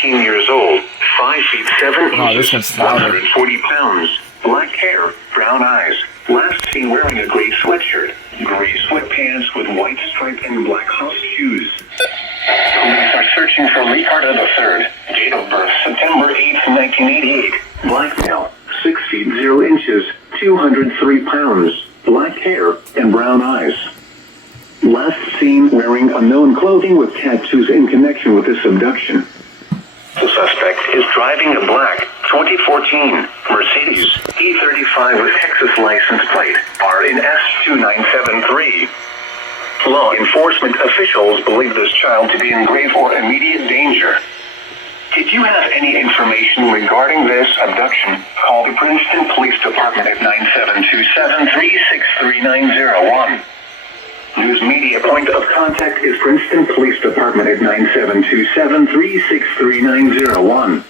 18 years old, 5 feet 7 inches, this one's louder. 140 pounds, black hair, brown eyes. Last seen wearing a gray sweatshirt, gray sweatpants with white stripe and black house shoes. Police are searching for Ricardo III. Date of birth, September 8th, 1988. Black male, 6 feet 0 inches, 203 pounds, black hair, and brown eyes. Last seen wearing unknown clothing with tattoos in connection with this abduction. The suspect is driving a black 2014 Mercedes E35 with Texas license plate RNS 2973. Law enforcement officials believe this child to be in grave or immediate danger. Did you have any information regarding this abduction? Call the Princeton Police Department at 972-736-3901. News media point of contact is Princeton Police Department at 972-736-3901.